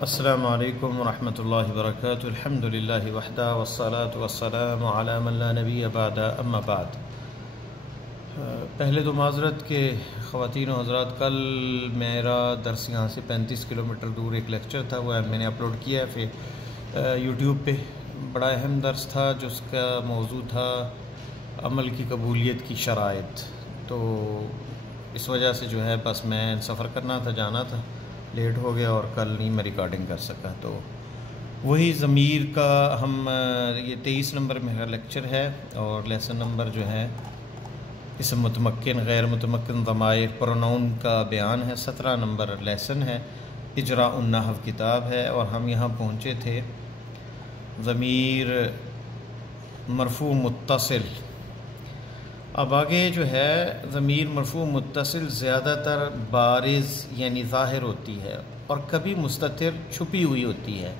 السلام علیکم ورحمۃ اللہ وبرکاتہ۔ الحمد للہ وحدہ والصلاة والسلام علی من لا نبی بعد اما بعد۔ پہلے تو معذرت کہ خواتین و حضرات، کل میرا درس یہاں سے 35 کلومیٹر دور ایک لیکچر تھا، وہ میں نے اپلوڈ کیا ہے پھر یوٹیوب پہ۔ بڑا اہم درس تھا جس کا موضوع تھا عمل کی قبولیت کی شرائط۔ تو اس وجہ سے جو ہے بس میں سفر کرنا تھا، جانا تھا، لیٹ ہو گیا اور کل نہیں میں ریکارڈنگ کر سکا۔ تو وہی ضمیر کا ہم یہ 23 نمبر میرا لیکچر ہے، اور لیسن نمبر جو ہے اسم متمکن غیر متمکن ضمائر پروناؤن کا بیان ہے، 17 نمبر لیسن ہے، اجراء النحو کتاب ہے، اور ہم یہاں پہنچے تھے ضمیر مرفوع متصل۔ اب آگے جو ہے ضمیر مرفوع متصل زیادہ تر بارز یعنی ظاہر ہوتی ہے، اور کبھی مستتر چھپی ہوئی ہوتی ہے۔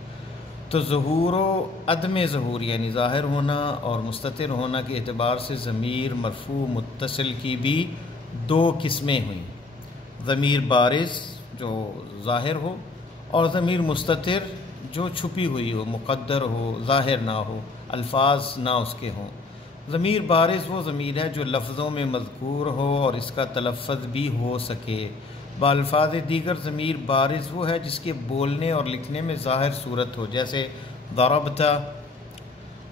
تو ظہور و عدم ظہور یعنی ظاہر ہونا اور مستتر ہونا کے اعتبار سے ضمیر مرفوع متصل کی بھی دو قسمیں ہوئیں، ضمیر بارز جو ظاہر ہو، اور ضمیر مستتر جو چھپی ہوئی ہو، مقدر ہو، ظاہر نہ ہو، الفاظ نہ اس کے ہوں۔ ضمیر بارز وہ ضمیر ہے جو لفظوں میں مذکور ہو اور اس کا تلفظ بھی ہو سکے۔ بالفاظ دیگر ضمیر بارز وہ ہے جس کے بولنے اور لکھنے میں ظاہر صورت ہو، جیسے ضربت،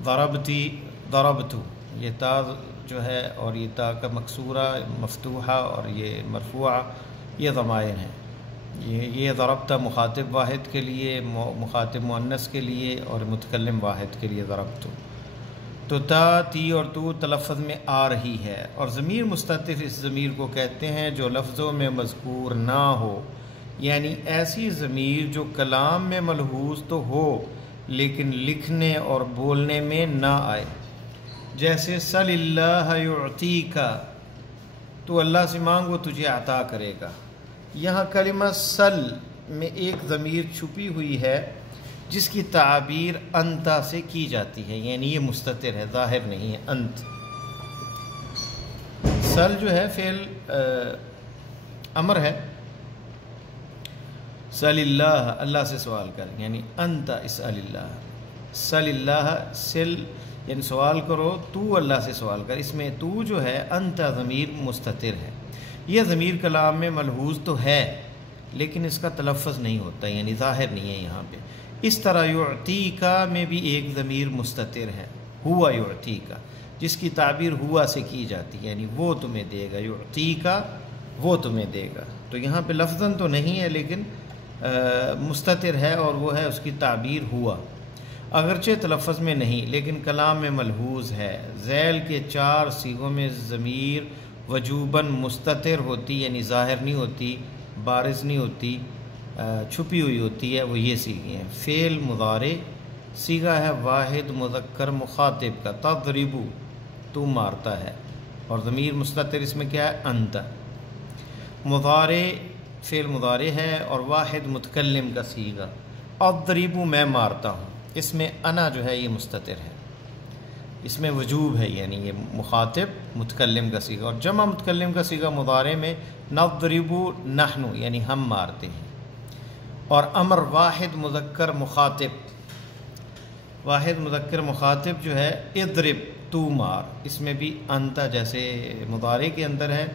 ضربتی، ضربتو۔ یہ تا جو ہے اور یہ تا کا مکسورہ، مفتوحہ اور یہ مرفوعہ، یہ ضمائر ہیں۔ یہ ضربت مخاطب واحد کے لیے، مخاطب مؤنث کے لیے، اور متکلم واحد کے لیے ضربتو۔ تو تا، تی اور تو تلفظ میں آ رہی ہے۔ اور ضمیر مستتر اس ضمیر کو کہتے ہیں جو لفظوں میں مذکور نہ ہو، یعنی ایسی ضمیر جو کلام میں ملحوظ تو ہو لیکن لکھنے اور بولنے میں نہ آئے، جیسے سل اللہ یعطیک، تو اللہ سے مانگ وہ تجھے عطا کرے گا۔ یہاں کلمہ سل میں ایک ضمیر چھپی ہوئی ہے جس کی تعبیر انتا سے کی جاتی ہے، یعنی یہ مستتر ہے، ظاہر نہیں ہے۔ انت سل جو ہے فعل امر ہے، سل اللہ، اللہ سے سوال کر، یعنی انت اسأل اللہ، سل اللہ، سل یعنی سوال کرو، تو اللہ سے سوال کر۔ اس میں تو جو ہے انت ضمیر مستتر ہے۔ یہ ضمیر کلام میں ملحوظ تو ہے لیکن اس کا تلفظ نہیں ہوتا، یعنی ظاہر نہیں ہے یہاں پہ۔ اس طرح یعطیکا میں بھی ایک ضمیر مستتر ہے، ہوا یعطیکا، جس کی تعبیر ہوا سے کی جاتی ہے، یعنی وہ تمہیں دے گا، یعطیکا وہ تمہیں دے گا۔ تو یہاں پہ لفظاً تو نہیں ہے لیکن مستتر ہے، اور وہ ہے اس کی تعبیر ہوا، اگرچہ تلفظ میں نہیں لیکن کلام میں ملحوظ ہے۔ ذیل کے 4 صیغوں میں ضمیر وجوباً مستتر ہوتی، یعنی ظاہر نہیں ہوتی، بارز نہیں ہوتی، چھپی ہوئی ہوتی ہے، وہ یہ صیغے ہیں۔ فعل مضارع صیغہ ہے واحد مذکر مخاطب کا، تضرب تو مارتا ہے، اور ضمیر مستتر اس میں کیا ہے؟ انت۔ مضارع فعل مضارع ہے اور واحد متکلم کا صیغہ، اضرب میں مارتا ہوں، اس میں انا جو ہے یہ مستتر ہے، اس میں وجوب ہے، یعنی یہ مخاطب متکلم کا صیغہ۔ اور جمع متکلم کا صیغہ مضارع میں نضرب نحن، یعنی ہم مارتے ہیں۔ اور امر واحد مذکر مخاطب، واحد مذکر مخاطب جو ہے اضرب تو مار، اس میں بھی انت جیسے مضارع کے اندر ہے،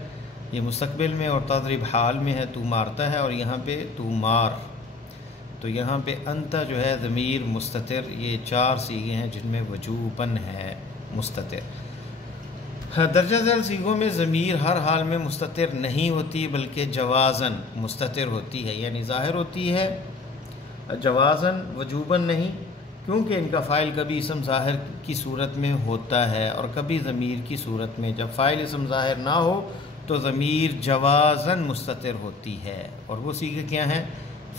یہ مستقبل میں، اور تضرب حال میں ہے، تو مارتا ہے، اور یہاں پہ تو مار۔ تو یہاں پہ انت جو ہے ضمیر مستتر، یہ 4 صیغے ہیں جن میں وجوباً ہے مستتر۔ درجہ ذیل صیغوں میں ضمیر ہر حال میں مستتر نہیں ہوتی بلکہ جوازاً مستتر ہوتی ہے، یعنی ظاہر ہوتی ہے، جوازاً وجوباً نہیں، کیونکہ ان کا فاعل کبھی اسم ظاہر کی صورت میں ہوتا ہے اور کبھی ضمیر کی صورت میں۔ جب فاعل اسم ظاہر نہ ہو تو ضمیر جوازاً مستتر ہوتی ہے، اور وہ صیغے کیا ہیں؟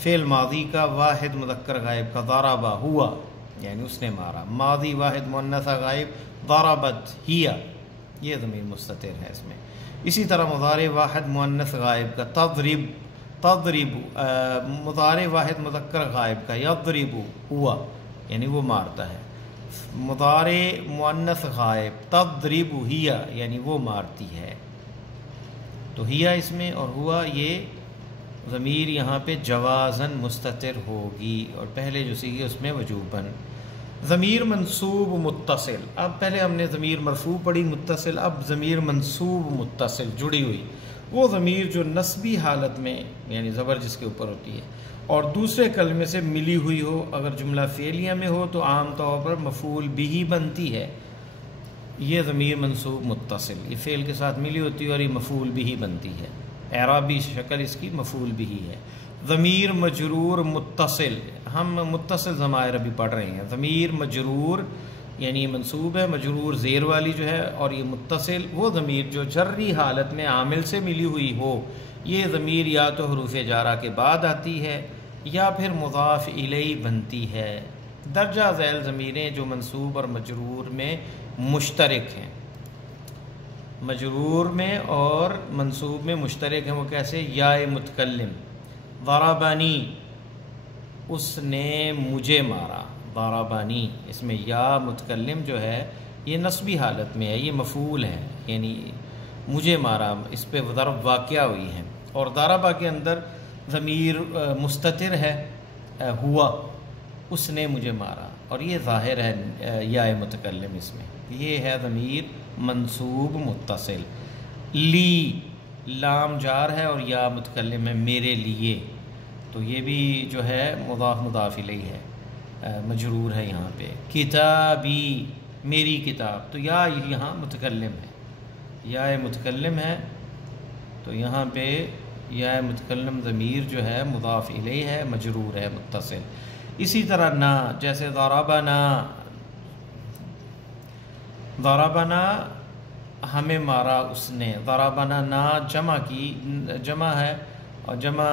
فعل ماضی کا واحد مذکر غائب کا، ضربہ ہوا یعنی اس نے مارا، ماضی واحد مؤنثہ غائب ضربت ہی، یہ ضمیر مستتر ہے اس میں۔ اسی طرح مضارع واحد مؤنث غائب کا، تضرب، تضرب، مضارع واحد مذکر غائب کا، یضرب ہوا یعنی وہ مارتا ہے، مضارع مؤنث غائب تضرب ہی یعنی وہ مارتی ہے۔ تو ہیا اس میں اور ہوا یہ ضمیر یہاں پہ جوازن مستتر ہوگی، اور پہلے جو سیگے اس میں وجوباً۔ ضمیر منصوب متصل، اب پہلے ہم نے ضمیر مرفوع پڑھی متصل، اب ضمیر منصوب متصل جڑی ہوئی، وہ ضمیر جو نسبی حالت میں یعنی زبر جس کے اوپر ہوتی ہے اور دوسرے کلمے سے ملی ہوئی ہو، اگر جملہ فعلیہ میں ہو تو عام طور پر مفعول بھی بنتی ہے، یہ ضمیر منصوب متصل، یہ فعل کے ساتھ ملی ہوتی ہے اور یہ مفعول بھی بنتی ہے، اعرابی شکل اس کی مفعول بھی ہے۔ ضمیر مجرور متصل، ہم متصل ضمائر ابھی پڑھ رہے ہیں، ضمیر مجرور یعنی منصوب ہے، مجرور زیر والی جو ہے، اور یہ متصل وہ ضمیر جو جری حالت میں عامل سے ملی ہوئی ہو، یہ ضمیر یا تو حروف جارہ کے بعد آتی ہے یا پھر مضاف الیہ بنتی ہے۔ درجہ ذیل ضمیریں جو منصوب اور مجرور میں مشترک ہیں، مجرور میں اور منصوب میں مشترک ہیں، وہ کیسے؟ یا متکلم، ضربانی اس نے مجھے مارا، ضربانی اس میں یا متکلم جو ہے یہ نسبی حالت میں ہے، یہ مفعول ہے، یعنی مجھے مارا، اس پہ ضرب واقعہ ہوئی ہے، اور ضربہ کے اندر ضمیر مستتر ہے ہوا، اس نے مجھے مارا، اور یہ ظاہر ہے یا متکلم، اس میں یہ ہے ضمیر منصوب متصل۔ لی لام جار ہے اور یا متکلم ہے، میرے لیے، تو یہ بھی جو ہے مضاف الیہ ہے، مجرور ہے یہاں پہ۔ کتابی میری کتاب، تو یا یہاں متکلم ہے، یا متکلم ہے، تو یہاں پہ یا متکلم ضمیر جو ہے مضاف الیہ ہے، مجرور ہے متصل۔ اسی طرح نا، جیسے ضربنا، ضربنا ہمیں مارا اس نے، ضربنا نا جمع کی، جمع ہے اور جمع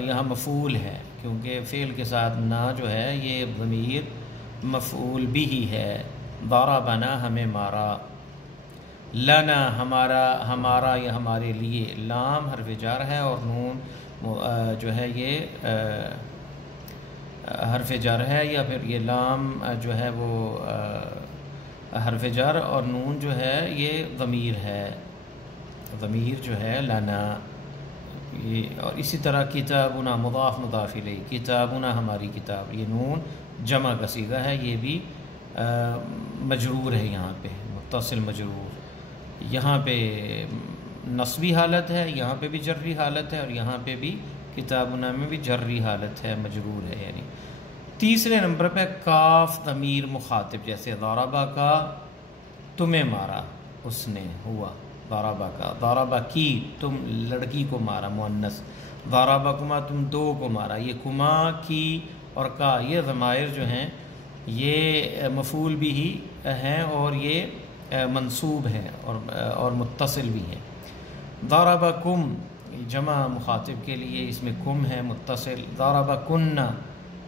یہاں مفعول ہے، کیونکہ فعل کے ساتھ نا جو ہے یہ ضمیر مفعول بھی ہے، ضربنا ہمیں مارا۔ لنا ہمارا یا ہمارے لیے، لام حرف جر ہے اور نون جو ہے یہ حرف جر ہے، یا پھر یہ لام جو ہے وہ حرف جر اور نون جو ہے یہ ضمیر ہے، ضمیر جو ہے لنا یہ، اور اسی طرح کتابنا مضاف الیہ، کتابنا ہماری کتاب، یہ نون جمع کا صیغہ ہے، یہ بھی مجرور ہے، یہاں پہ متصل مجرور، یہاں پہ نصبی حالت ہے، یہاں پہ بھی جری حالت ہے، اور یہاں پہ بھی کتابنا میں بھی جری حالت ہے، مجرور ہے یعنی۔ تیسرے نمبر پہ کاف ضمیر مخاطب، جیسے ضربہ کا تمہیں مارا اس نے ہوا، ضربہ کا، ضربہ کی تم لڑکی کو مارا مؤنث، ضربکما تم دو کو مارا، یہ کما کی اور کا یہ ضمائر جو ہیں یہ مفعول بھی ہیں اور یہ منصوب ہیں اور متصل بھی ہیں۔ ضربکم جمع مخاطب کے لیے اس میں کم ہے متصل، ضربکن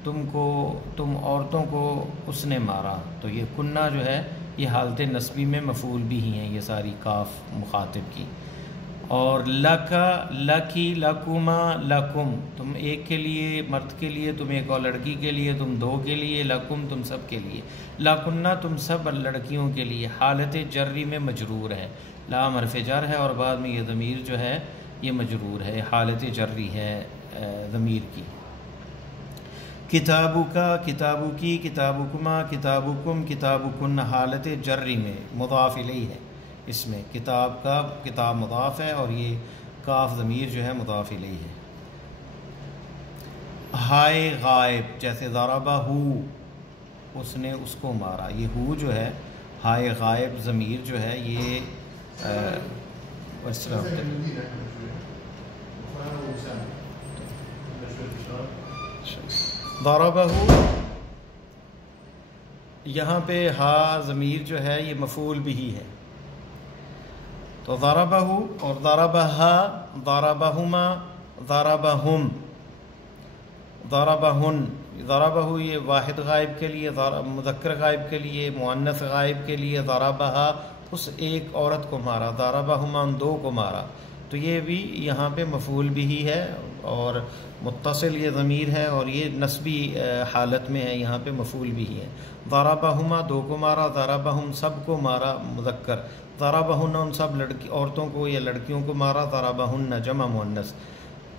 تم عورتوں کو اس نے مارا، تو یہ کنہ جو ہے یہ حالت نسبی میں مفعول بھی ہی ہیں، یہ ساری کاف مخاطب کی۔ اور لکا لکی لکما لکم تم ایک کے لیے مرد کے لیے، تم ایک اور لڑکی کے لیے، تم دو کے لیے، لکم تم سب کے لیے، لکنہ تم سب لڑکیوں کے لیے، حالت جری میں مجرور ہے، لام حرف جر ہے اور بعد میں یہ ضمیر جو ہے یہ مجرور ہے، حالت جری ہے ضمیر کی۔ کتابو کا کتابو کی کتابکما کتابکم کتابکن حالت جری میں مضاف الیہ ہے، اس میں کتاب کا کتاب مضاف ہے اور یہ کاف ضمیر جو ہے مضاف الیہ ہے۔ ہائے غائب، جیسے ضربہ ہو اس نے اس کو مارا، یہ ہو جو ہے ہائے غائب ضمیر جو ہے یہ اس طرح ضربہ یہاں پہ ہا ضمیر جو ہے یہ مفعول بھی ہے، تو ضربہ اور ضربہا، ضربہما، ضربہم، ضربہن، ضربہ یہ واحد غائب کے لیے، مذکر غائب کے لیے، مؤنث غائب کے لیے، ضربہا اس ایک عورت کو مارا، ضربہما ان دو کو مارا، تو یہ بھی یہاں پہ مفعول بھی ہے اور متصل یہ ضمیر ہے اور یہ نسبی حالت میں ہے، یہاں پہ مفعول بھی ہے۔ ضربہما دو کو مارا، ضربہم سب کو مارا مذکر، ضربہن ان سب عورتوں کو یا لڑکیوں کو مارا، ضربہن جمع مؤنث،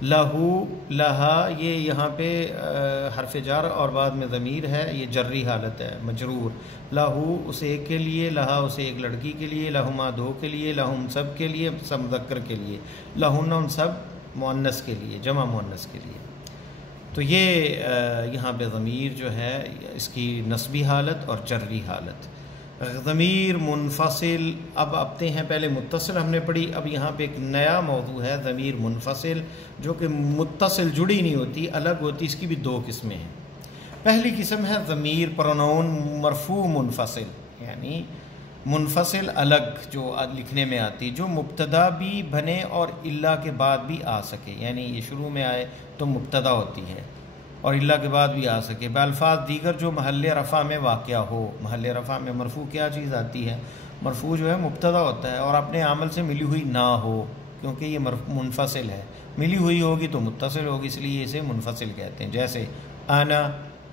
لہو لہا یہ یہاں پہ حرف جر اور بعد میں ضمیر ہے، یہ جری حالت ہے مجرور. لہو اس ایک کے لیے، لہا اس ایک لڑکی کے لیے، لہما دو کے لیے، لہم سب کے لیے، سب مذکر کے لیے، لہن ان سب مؤنث کے لیے، جمع مؤنث کے لیے. تو یہ یہاں پہ ضمیر جو ہے اس کی نصبی حالت اور جری حالت. ضمیر منفصل، اب آتے ہیں، پہلے متصل ہم نے پڑھی، اب یہاں پہ ایک نیا موضوع ہے ضمیر منفصل، جو کہ متصل جڑی نہیں ہوتی، الگ ہوتی. اس کی بھی دو قسمیں ہیں. پہلی قسم ہے ضمیر پرونون مرفوع منفصل، یعنی منفصل الگ جو لکھنے میں آتی، جو مبتدا بھی بنے اور الا کے بعد بھی آ سکے، یعنی یہ شروع میں آئے تو مبتدا ہوتی ہے اور الا کے بعد بھی آ سکے. بالفاظ دیگر جو محل رفع میں واقع ہو. محل رفع میں مرفوع کیا چیز آتی ہے؟ مرفوع جو ہے مبتدا ہوتا ہے اور اپنے عامل سے ملی ہوئی نہ ہو، کیونکہ یہ منفصل ہے. ملی ہوئی ہوگی تو متصل ہوگی، اس لیے اسے منفصل کہتے ہیں. جیسے انا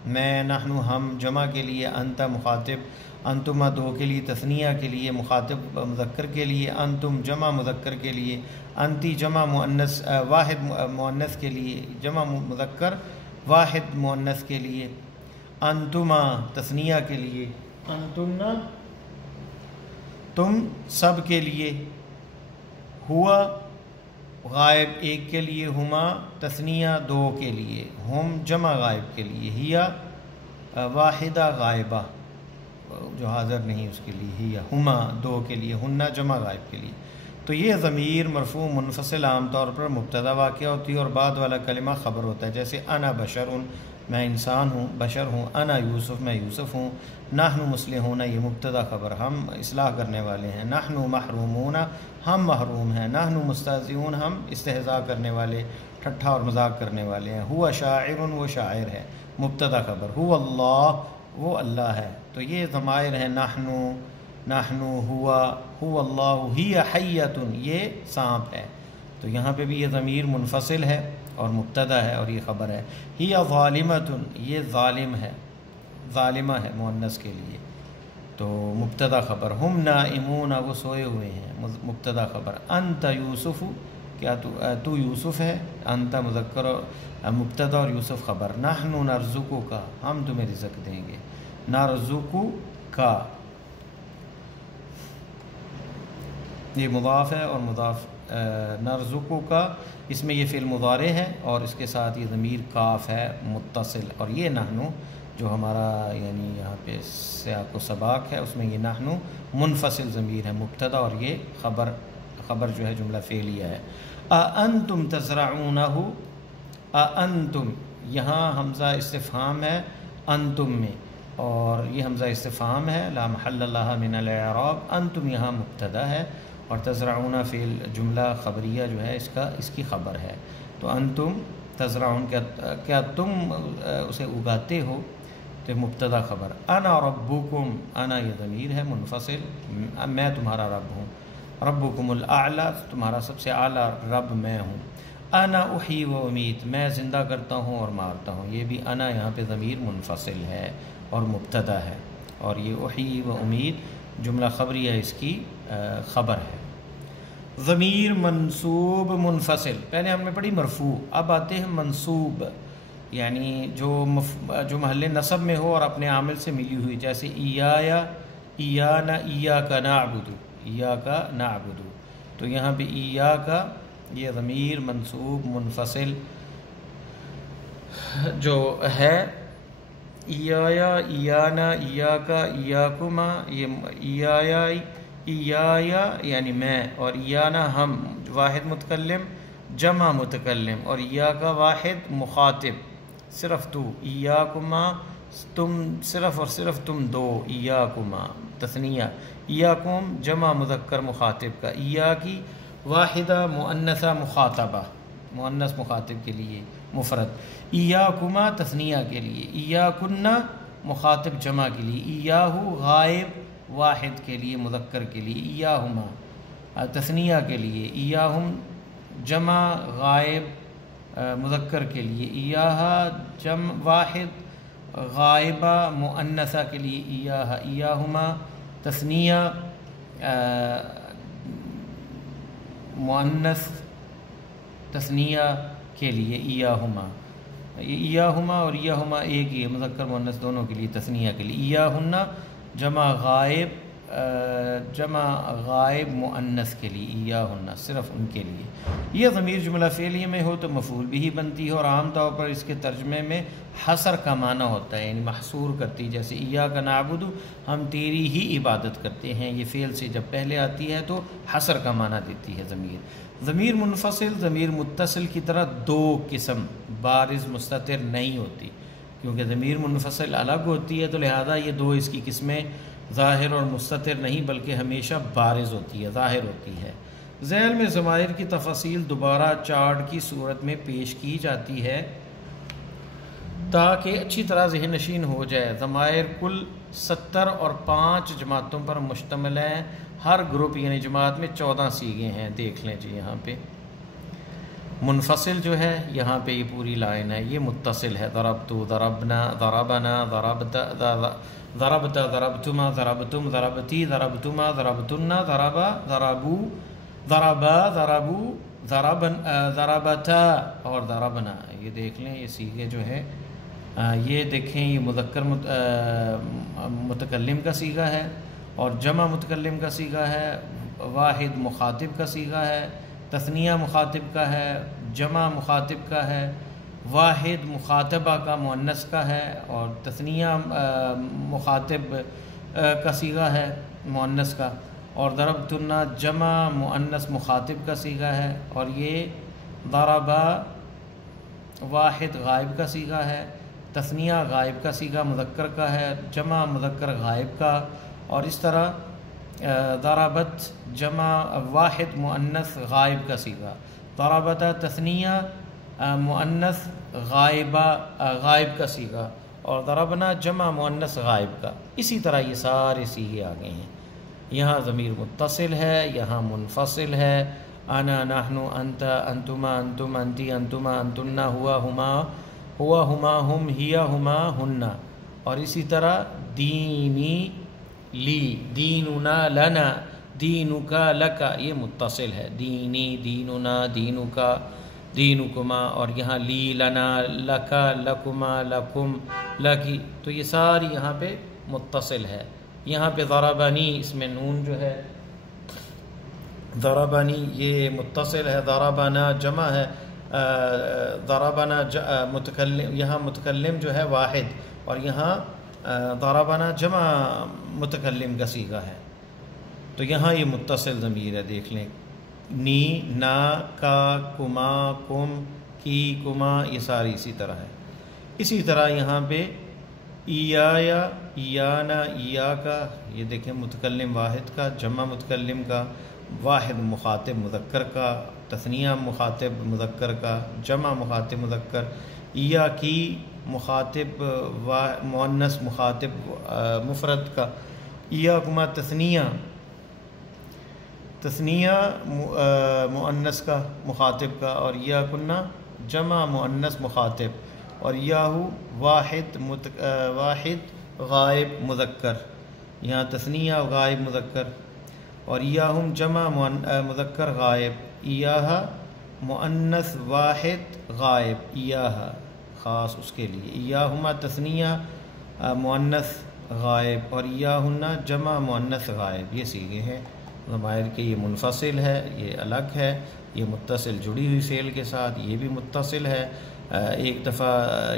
میں، نحن ہم جمع کے لیے، انت مخاطب، انتما دو کے لیے تثنیہ کے لیے، مخاطب مذکر کے لیے، انتم جمع مذکر کے لیے، انتی جمع مؤنث واحد مؤنث کے لیے، جمع مذکر واحد مؤنث کے لیے، انتما تثنیہ کے لیے، انتنا تم سب کے لیے، ہوا غائب ایک کے لیے، ہما تثنیہ دو کے لیے، ہم جمع غائب کے لیے، ہیا واحدہ غائبہ جو حاضر نہیں اس کے لیے، ہیا ہما دو کے لیے، ہنہ جمع غائب کے لیے. تو یہ ضمیر مرفوع منفصل عام طور پر مبتدا واقع ہوتی ہے اور بعد والا کلمہ خبر ہوتا ہے. جیسے انا بشر، میں انسان ہوں، بشر ہوں. انا یوسف، میں یوسف ہوں. نحن مصلحون، یہ مبتدا خبر، ہم اصلاح کرنے والے ہیں. نحن محرومون، ہم محروم ہیں. نحن مستہزئون، ہم استہزاء کرنے والے، ٹھٹھا اور مذاق کرنے والے ہیں. ہوا شاعر، وہ شاعر ہے، مبتدا خبر. ہوا اللہ، وہ اللہ ہے. تو یہ ضمائر ہیں نحن، ہوا اللہ، ہی حیۃ، یہ سانپ ہے. تو یہاں پہ بھی یہ ضمیر منفصل ہے اور مبتدا ہے اور یہ خبر ہے. ہی ظالمۃ، یہ ظالم ہے، ظالمہ ہے مؤنث کے لیے، تو مبتدا خبر. ہم نائمون، وہ سوئے ہوئے ہیں، مبتدا خبر. انت یوسف، کیا تو یوسف ہے، انت مذکر مبتدا اور یوسف خبر. نحن نرزقک، ہم تمہیں رزق دیں گے. نرزقک، یہ مضاف ہے اور مضاف. نرزقک اس میں یہ فعل مضارع ہے اور اس کے ساتھ یہ ضمیر کاف ہے متصل. اور یہ نحن جو ہمارا یعنی یہاں پہ سیاق و سباق ہے، اس میں یہ نحن منفصل ضمیر ہے مبتدا اور یہ خبر جو ہے جملہ فعلیہ ہے. اانتم تزرعونہ، اانتم یہاں حمزہ استفہام ہے انتم میں، اور یہ حمزہ استفہام ہے لا محل لها من الاعراب. انتم یہاں مبتدا ہے اور تزرعون فعل جملہ خبریہ جو ہے اس کی خبر ہے. تو انتم تزرعون، کیا تم اسے اگاتے ہو، تو مبتدا خبر. انا ربکم، انا یہ ضمیر ہے منفصل، میں تمہارا رب ہوں. ربکم الاعلی، تمہارا سب سے اعلیٰ رب میں ہوں. انا احیی و امیت، میں زندہ کرتا ہوں اور مارتا ہوں. یہ بھی انا یہاں پہ ضمیر منفصل ہے اور مبتدا ہے، اور یہ احیی و امید جملہ خبریہ اس کی خبر ہے. ضمیر منصوب منفصل، پہلے ہم نے پڑھی مرفوع، اب آتے ہیں منصوب، یعنی جو محل نصب میں ہو اور اپنے عامل سے ملی ہوئی. جیسے ایایا، ایانا، ایاک نعبد، ایاک نعبد. تو یہاں پہ ایاک یہ ضمیر منصوب منفصل جو ہے. ایایا، ایانا، ایاکا، ایاکما، یہ ایایا یعنی میں، اور ایانا ہم، واحد متکلم جمع متکلم، اور ایاکا واحد مخاطب صرف تو. ایاکما تم، صرف اور صرف تم دو. ایاکما تثنیہ. ایاکم جمع مذکر مخاطب کا. ایاکی واحدہ مؤنثہ مخاطبہ، مؤنث مخاطب کے لیے مفرد. ایاکما تثنیہ کے لیے. ایاکن مخاطب جمع کے لیے. ایاہو غائب واحد کے لیے مذکر کے لیے. ایاہما تثنیہ کے لیے. ایاہم جمع غائب مذکر کے لیے. ایاہا جمع واحد غائبہ مؤنثہ کے لیے. ایاہا، ایاہما تثنیہ مؤنث تثنیہ کے لیے ایاہما، ایاہما اور ایاہما ایک ہی ہے، مذکر مؤنث دونوں کے لیے، تثنیہ کے لیے ایاہنا جمع غائب مؤنث کے لیے، ایاہنا صرف ان کے لیے۔ یہ ضمیر جملہ فعلیہ میں ہو تو مفعول بھی بنتی ہے، اور عام طور پر اس کے ترجمے میں حصر کا معنی ہوتا ہے، یعنی محصور کرتی، جیسے ایاک نعبد، ہم تیری ہی عبادت کرتے ہیں، یہ فعل سے جب پہلے آتی ہے تو حصر کا معنی دیتی ہے ضمیر۔ ضمیر منفصل ضمیر متصل کی طرح دو قسم بارز مستتر نہیں ہوتی، کیونکہ ضمیر منفصل الگ ہوتی ہے تو لہذا یہ دو اس کی قسمیں ظاہر اور مستتر نہیں بلکہ ہمیشہ بارز ہوتی ہے، ظاہر ہوتی ہے۔ ذیل میں ضمائر کی تفاصیل دوبارہ چارٹ کی صورت میں پیش کی جاتی ہے تاکہ اچھی طرح ذہن نشین ہو جائے۔ ضمائر کل 70 اور 5 جماعتوں پر مشتمل ہیں، ہر گروپ یعنی جماعت میں 14 صیغے ہیں، دیکھ لیں جی یہاں پہ۔ منفصل جو ہے یہاں پہ یہ پوری لائن ہے، یہ متصل ہے، ضربتو، ضربنا، ضربنا، ضربت، ضربت، ضربتما، ضربتم، ضربتی، ضربتما، ضربتنا، ضربا، ضربو، ضربا، ضربو، ضربتا اور ضربنا۔ یہ دیکھ لیں یہ صیغے جو ہے، یہ دیکھیں یہ مذکر متکلم کا صیغہ ہے اور جمع متکلم کا صیغہ ہے، واحد مخاطب کا صیغہ ہے، تثنیہ مخاطب کا ہے، جمع مخاطب کا ہے، واحد مخاطبہ کا مؤنث کا ہے، اور تثنیہ مخاطب کا صیغہ ہے مؤنث کا، اور ضربتنا جمع مؤنث مخاطب کا صیغہ ہے، اور یہ ضربا واحد غائب کا صیغہ ہے، تثنیہ غائب کا صیغہ مذکر کا ہے، جمع مذکر غائب کا، اور اس طرح ضربت جمع واحد مؤنث غائب کا صیغہ، ضربت تثنیہ مؤنث غائب کا صیغہ، اور ضربنا جمع مؤنث غائب کا۔ اسی طرح یہ سارے صیغے آ گئے ہیں، یہاں ضمیر متصل ہے، یہاں منفصل ہے، انا، نحن، انت، انتما، انتم، انتی، انتما، انتنا، ہوا، ہما، ہوا، ہما، ہم، ہیا، ہما، ہننا، اور اسی طرح دینی، لی، دیننا، لنا، دینکا، لکا، یہ متصل ہے، دینی، دیننا، دینکا، دینکما، اور یہاں لی، لنا، لکا، لکما، لکم، لکی، تو یہ ساری یہاں پہ متصل ہے۔ یہاں پہ ضربنی، اس میں نون جو ہے، ضربنی یہ متصل ہے، ضربنا جمع ہے، ضربنا متکلم، یہاں متکلم جو ہے واحد، اور یہاں ضربنا جمع متکلم کا صیغہ ہے، تو یہاں یہ متصل ضمیر ہے، دیکھ لیں، نی، نا، کا، کما، کم، کی، کما، یہ ساری اسی طرح ہے۔ اسی طرح یہاں پہ ایایا، ایانا، ایاکا، یہ دیکھیں متکلم واحد کا، جمع متکلم کا، واحد مخاطب مذکر کا، تثنیہ مخاطب مذکر کا، جمع مخاطب مذکر، ایاکی مخاطب مؤنث مخاطب مفرد کا، ایاکما تثنیہ مؤنث کا مخاطب کا، اور ایاکنا جمع مؤنث مخاطب، اور یاہو واحد غائب مذکر، یہاں تثنیہ غائب مذکر، اور یاہم جمع مذکر غائب، ایاہا مؤنث واحد غائب، ایاہا خاص اس کے لیے، ایاہما تثنیہ مؤنث غائب، اور ایاہنا جمع مؤنث غائب، یہ صیغے ہیں ضمائر کے۔ یہ منفصل ہے، یہ الگ ہے، یہ متصل جڑی ہوئی فعل کے ساتھ، یہ بھی متصل ہے، ایک دفعہ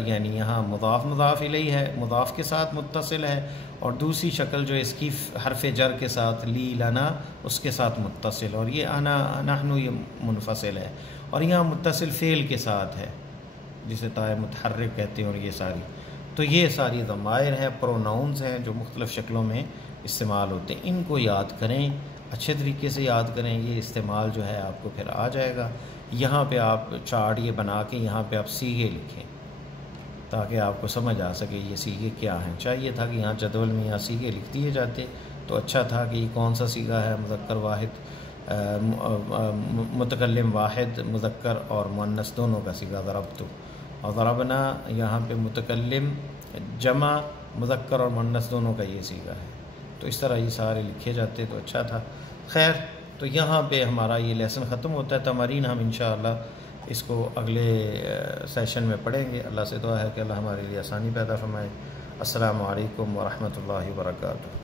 یعنی یہاں مضاف مضاف الیہ ہے، مضاف کے ساتھ متصل ہے، اور دوسری شکل جو اس کی حرف جر کے ساتھ، لی، لنا، اس کے ساتھ متصل، اور یہ انا، نحن، یہ منفصل ہے، اور یہاں متصل فعل کے ساتھ ہے جسے تائے متحرک کہتے ہیں، اور یہ ساری، تو یہ ساری ضمائر ہیں، پروناؤنز ہیں جو مختلف شکلوں میں استعمال ہوتے ہیں۔ ان کو یاد کریں، اچھے طریقے سے یاد کریں، یہ استعمال جو ہے آپ کو پھر آ جائے گا۔ یہاں پہ آپ چارٹ یہ بنا کے یہاں پہ آپ صیغے لکھیں تاکہ آپ کو سمجھ آ سکے یہ صیغے کیا ہیں۔ چاہیے تھا کہ یہاں جدول میں یہاں صیغے لکھ دیے جاتے تو اچھا تھا کہ یہ کون سا صیغہ ہے، مذکر واحد، متکلم واحد مذکر اور مؤنث دونوں کا صیغہ، ضربتو، اور ضربنا یہاں پہ متکلم جمع مذکر اور مؤنث دونوں کا یہ صیغہ ہے، تو اس طرح یہ سارے لکھے جاتے تو اچھا تھا۔ خیر، تو یہاں پہ ہمارا یہ لیسن ختم ہوتا ہے، تمارین ہم انشاءاللہ اس کو اگلے سیشن میں پڑھیں گے۔ اللہ سے دعا ہے کہ اللہ ہمارے لیے آسانی پیدا فرمائے۔ السلام علیکم ورحمۃ اللہ وبرکاتہ۔